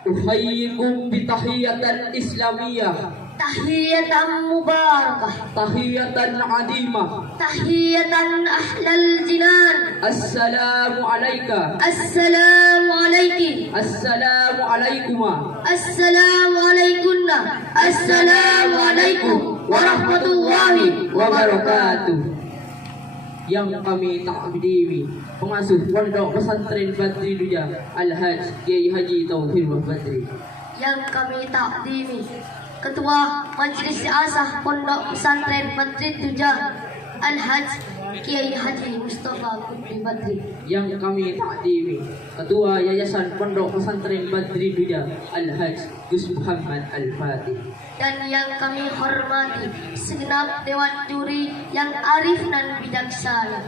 أحييكم بتحية إسلامية تحية مباركة تحية عظيمة تحية أحلى الجنان. السلام عليك السلام عليك السلام عليكما السلام عليكن السلام عليكم ورحمة الله wabarakatuh. Yang kami takdimi pengasuh Pondok Pesantren Badri Duja Al-Hajj Kiai Haji Tauhid Badri. Yang kami takdimi Ketua Majelis Asah Pondok Pesantren Badri Duja Al-Hajj Kiai Haji Mustafa Kudri Badri. Yang kami takdimi Ketua Yayasan Pondok Pesantren Badri Duja Al-Hajj Gus Muhammad Al-Fatih. Dan yang kami hormati segenap Dewan Juri yang arif dan bijaksana.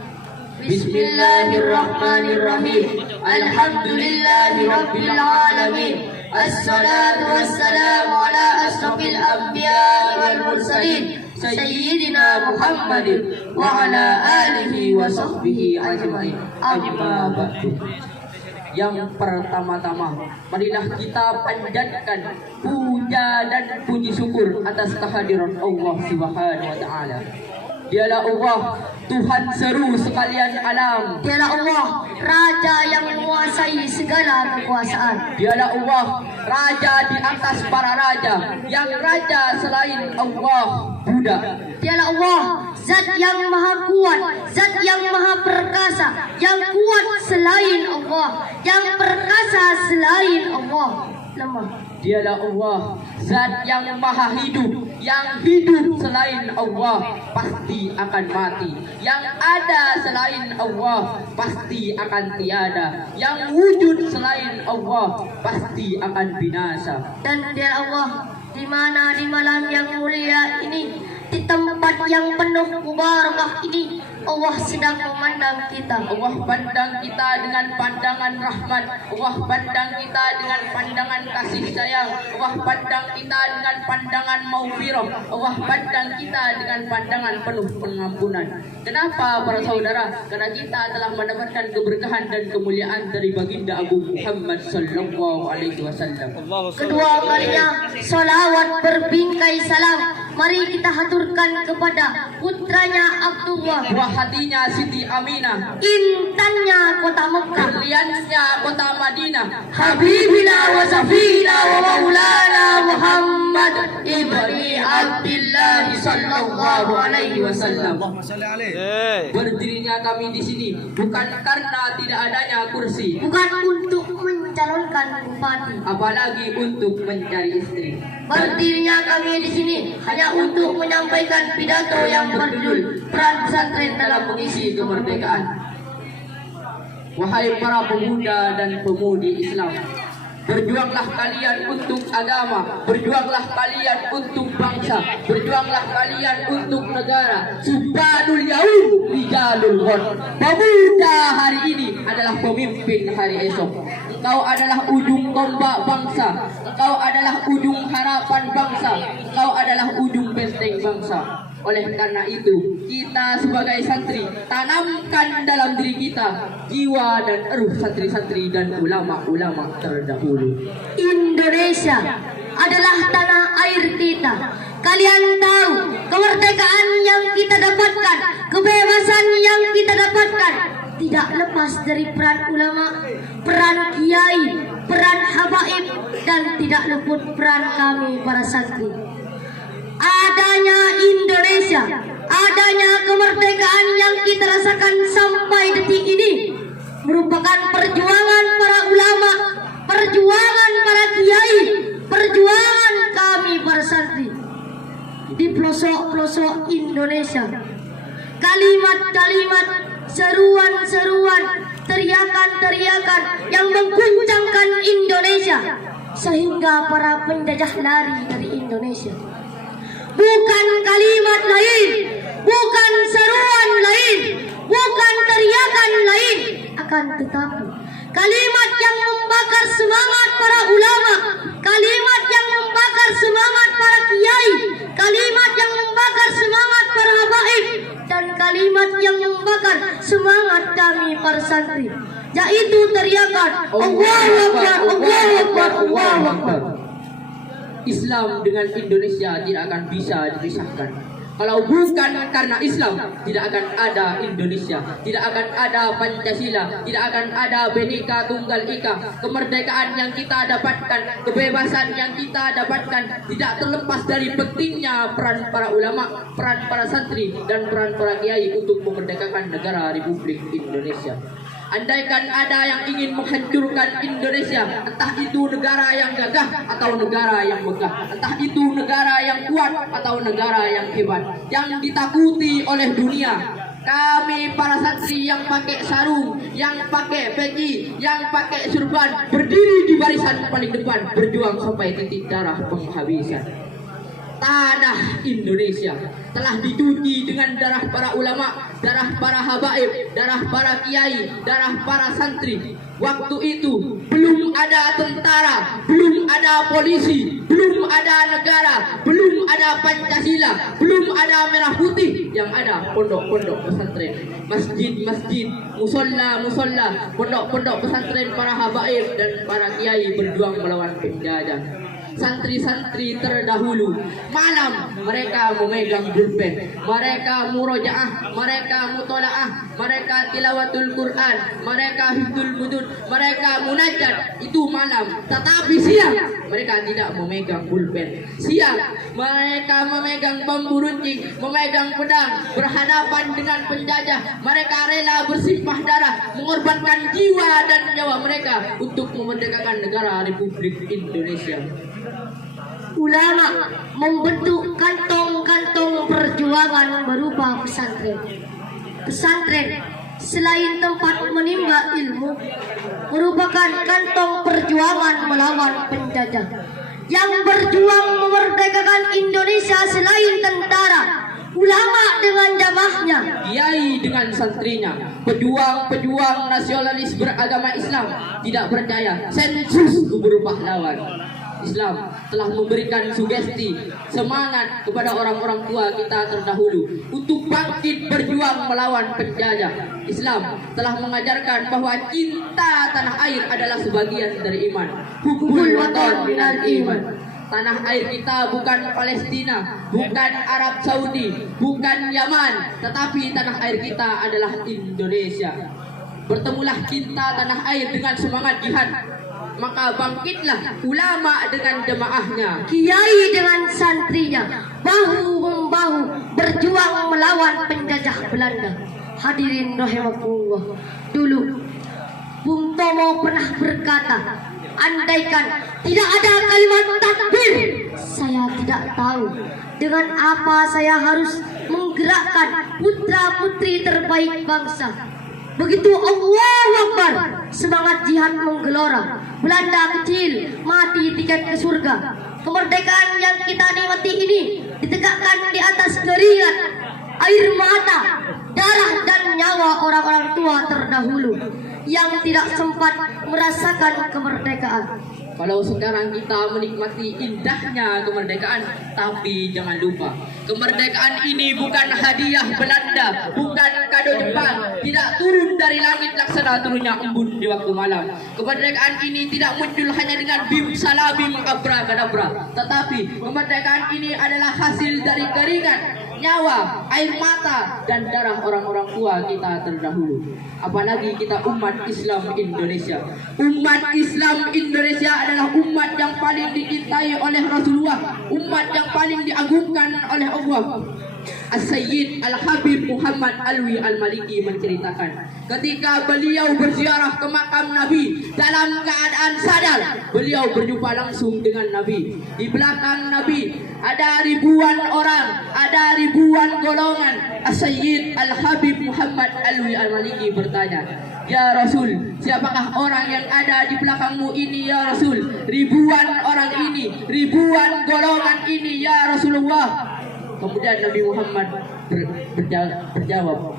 Bismillahirrahmanirrahim. Alhamdulillahi Rabbil Alamin. Assalatu wassalamu ala asrafil anbiya wal mursalin Sayyidina Muhammadin wa ala alihi wa sahbihi ajma'in. Amma ba'du. Yang pertama-tama, marilah kita panjatkan puja dan puji syukur atas kehadiran Allah Subhanahu wa taala. Dialah Allah, Tuhan seru sekalian alam. Dialah Allah, Raja yang menguasai segala kekuasaan. Dialah Allah, Raja di atas para raja, yang raja selain Allah budak. Dialah Allah, Zat yang maha kuat, Zat yang maha perkasa, yang kuat selain Allah, yang perkasa selain Allah lemah. Dialah Allah, Zat yang maha hidup, yang hidup selain Allah pasti akan mati, yang ada selain Allah pasti akan tiada, yang wujud selain Allah pasti akan binasa. Dan dialah Allah, di mana di malam yang mulia ini, di tempat yang penuh mubarakah ini, Allah sedang memandang kita. Allah pandang kita dengan pandangan rahmat. Allah pandang kita dengan pandangan kasih sayang. Allah pandang kita dengan pandangan maghfirah. Allah pandang kita dengan pandangan penuh pengampunan. Kenapa para saudara? Karena kita telah mendapatkan keberkahan dan kemuliaan dari baginda Agung Muhammad sallallahu alaihi wasallam. Kedua kalinya salawat berbingkai salam mari kita haturkan kepada putranya Abdullah, buah hatinya Siti Aminah, intannya kota Mekah, berliannya kota Madinah, Habibina wa Safina wa Maulana Muhammad ibni Abdullah sallallahu alaihi wasallam. Berdirinya kami di sini bukan karena tidak adanya kursi, bukan untuk mencalonkan bupati, apalagi untuk mencari istri. Berdirinya kami di sini hanya untuk menyampaikan pidato yang berjudul peran pesantren dalam Mengisi kemerdekaan. Wahai para pemuda dan pemudi Islam, berjuanglah kalian untuk agama, berjuanglah kalian untuk bangsa, berjuanglah kalian untuk negara. Subhanul yaum rijalul ghad. Pemuda hari ini adalah pemimpin hari esok. Engkau adalah ujung tombak bangsa, engkau adalah ujung harapan bangsa, engkau adalah ujung benteng bangsa. Oleh karena itu, kita sebagai santri tanamkan dalam diri kita jiwa dan ruh santri-santri dan ulama-ulama terdahulu. Indonesia adalah tanah air kita. Kalian tahu kemerdekaan yang kita dapatkan, kebebasan yang kita dapatkan tidak lepas dari peran ulama, peran kiai, peran habaib, dan tidak luput peran kami para santri. Adanya Indonesia, adanya kemerdekaan yang kita rasakan sampai detik ini merupakan perjuangan para ulama, perjuangan para kiai, perjuangan kami para santri di pelosok-pelosok Indonesia. Kalimat-kalimat, seruan-seruan, teriakan-teriakan yang mengguncangkan Indonesia sehingga para penjajah lari dari Indonesia. Bukan kalimat lain, bukan seruan lain, bukan teriakan lain, akan tetapi kalimat yang membakar semangat para ulama, kalimat yang membakar semangat para kiai, kalimat yang membakar semangat para habaib, dan kalimat yang membakar semangat kami para santri. yaitu teriakan Allahu Akbar, Allahu Akbar, Allahu Akbar. Islam dengan Indonesia tidak akan bisa dipisahkan. Kalau bukan karena Islam, tidak akan ada Indonesia, tidak akan ada Pancasila, tidak akan ada Bhinneka Tunggal Ika. Kemerdekaan yang kita dapatkan, kebebasan yang kita dapatkan tidak terlepas dari pentingnya peran para ulama, peran para santri, dan peran para kiai untuk memerdekakan negara Republik Indonesia. Andaikan ada yang ingin menghancurkan Indonesia, entah itu negara yang gagah atau negara yang megah, entah itu negara yang kuat atau negara yang hebat, yang ditakuti oleh dunia, kami para santri yang pakai sarung, yang pakai peci, yang pakai surban, berdiri di barisan paling depan, berjuang sampai titik darah penghabisan. Tanah Indonesia telah dicuci dengan darah para ulama, darah para habaib, darah para kiai, darah para santri. Waktu itu belum ada tentara, belum ada polisi, belum ada negara, belum ada Pancasila, belum ada merah putih. Yang ada pondok-pondok pesantren, masjid-masjid, musola-musola, pondok-pondok pesantren para habaib dan para kiai berjuang melawan penjajah. Santri-santri terdahulu malam mereka memegang pulpen, mereka murojaah, mereka mutolaah, mereka tilawatul Quran, mereka hifdzul mudud, mereka munajat, itu malam. Tetapi siang mereka tidak memegang pulpen. Siang mereka memegang bambu runcing, memegang pedang, berhadapan dengan penjajah. Mereka rela bersimpah darah, mengorbankan jiwa dan nyawa mereka untuk memerdekakan negara Republik Indonesia. Ulama membentuk kantong-kantong perjuangan berupa pesantren. Pesantren selain tempat menimba ilmu, merupakan kantong perjuangan melawan penjajah. Yang berjuang memerdekakan Indonesia selain tentara, ulama dengan jamaahnya, kiai dengan santrinya, pejuang-pejuang nasionalis beragama Islam tidak percaya sensus gubernur pahlawan. Islam telah memberikan sugesti, semangat kepada orang-orang tua kita terdahulu untuk bangkit berjuang melawan penjajah. Islam telah mengajarkan bahwa cinta tanah air adalah sebagian dari iman. Hubbul watan minal iman. Tanah air kita bukan Palestina, bukan Arab Saudi, bukan Yaman, tetapi tanah air kita adalah Indonesia. Bertemulah cinta tanah air dengan semangat jihad, maka bangkitlah ulama dengan jemaahnya, kiai dengan santrinya, bahu-membahu berjuang melawan penjajah Belanda. Hadirin rahimakumullah, dulu Bung Tomo pernah berkata, andaikan tidak ada kalimat takbir, saya tidak tahu dengan apa saya harus menggerakkan putra-putri terbaik bangsa. Begitu Allahu Akbar, semangat jihad menggelora. Belanda kecil, mati tiket ke surga. Kemerdekaan yang kita nikmati ini ditegakkan di atas keringat, air mata, darah dan nyawa orang-orang tua terdahulu yang tidak sempat merasakan kemerdekaan. Kalau sekarang kita menikmati indahnya kemerdekaan, tapi jangan lupa, kemerdekaan ini bukan hadiah Belanda, bukan kado Jepang, tidak turun dari langit laksana turunnya embun di waktu malam. Kemerdekaan ini tidak muncul hanya dengan bim salabim abrakadabra, tetapi kemerdekaan ini adalah hasil dari keringat, nyawa, air mata, dan darah orang-orang tua kita terdahulu. Apalagi kita umat Islam Indonesia. Umat Islam Indonesia adalah umat yang paling dicintai oleh Rasulullah, umat yang paling diagungkan oleh Allah. As-Sayyid Al-Habib Muhammad Alwi Al-Maliki menceritakan, ketika beliau berziarah ke makam Nabi dalam keadaan sadar, beliau berjumpa langsung dengan Nabi. Di belakang Nabi ada ribuan orang, ada ribuan golongan. As-Sayyid Al-Habib Muhammad Alwi Al-Maliki bertanya, "Ya Rasul, siapakah orang yang ada di belakangmu ini ya Rasul? Ribuan orang ini, ribuan golongan ini ya Rasulullah." Kemudian Nabi Muhammad berjawab,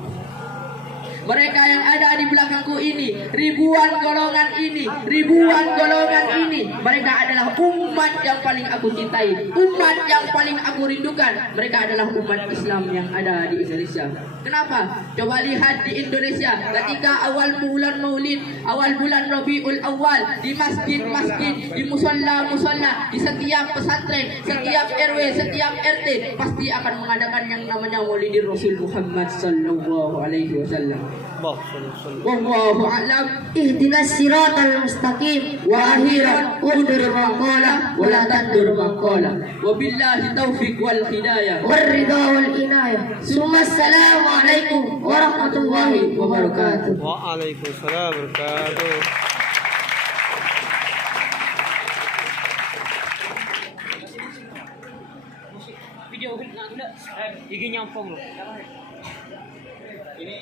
Mereka yang ada di belakangku ini, ribuan golongan ini, ribuan golongan ini, mereka adalah umat yang paling aku cintai, umat yang paling aku rindukan. Mereka adalah umat Islam yang ada di Indonesia. Kenapa? Coba lihat di Indonesia ketika awal bulan Maulid, awal bulan Rabiul Awal, di masjid-masjid, di musola-musola, di setiap pesantren, setiap RW, setiap RT pasti akan mengadakan yang namanya Maulidir Rasul Muhammad sallallahu alaihi wasallam. Wallahu a'lam. Ihdinas siratal mustaqim wa akhiran udur maqala wa la tadur maqala. Wabillahi taufiq wal hidayah. Warida wal inayah. Summa assalamualaikum warahmatullahi wabarakatuh. Waalaikumsalam warahmatullahi wabarakatuh. Video nak guna IG nyampong loh. Ini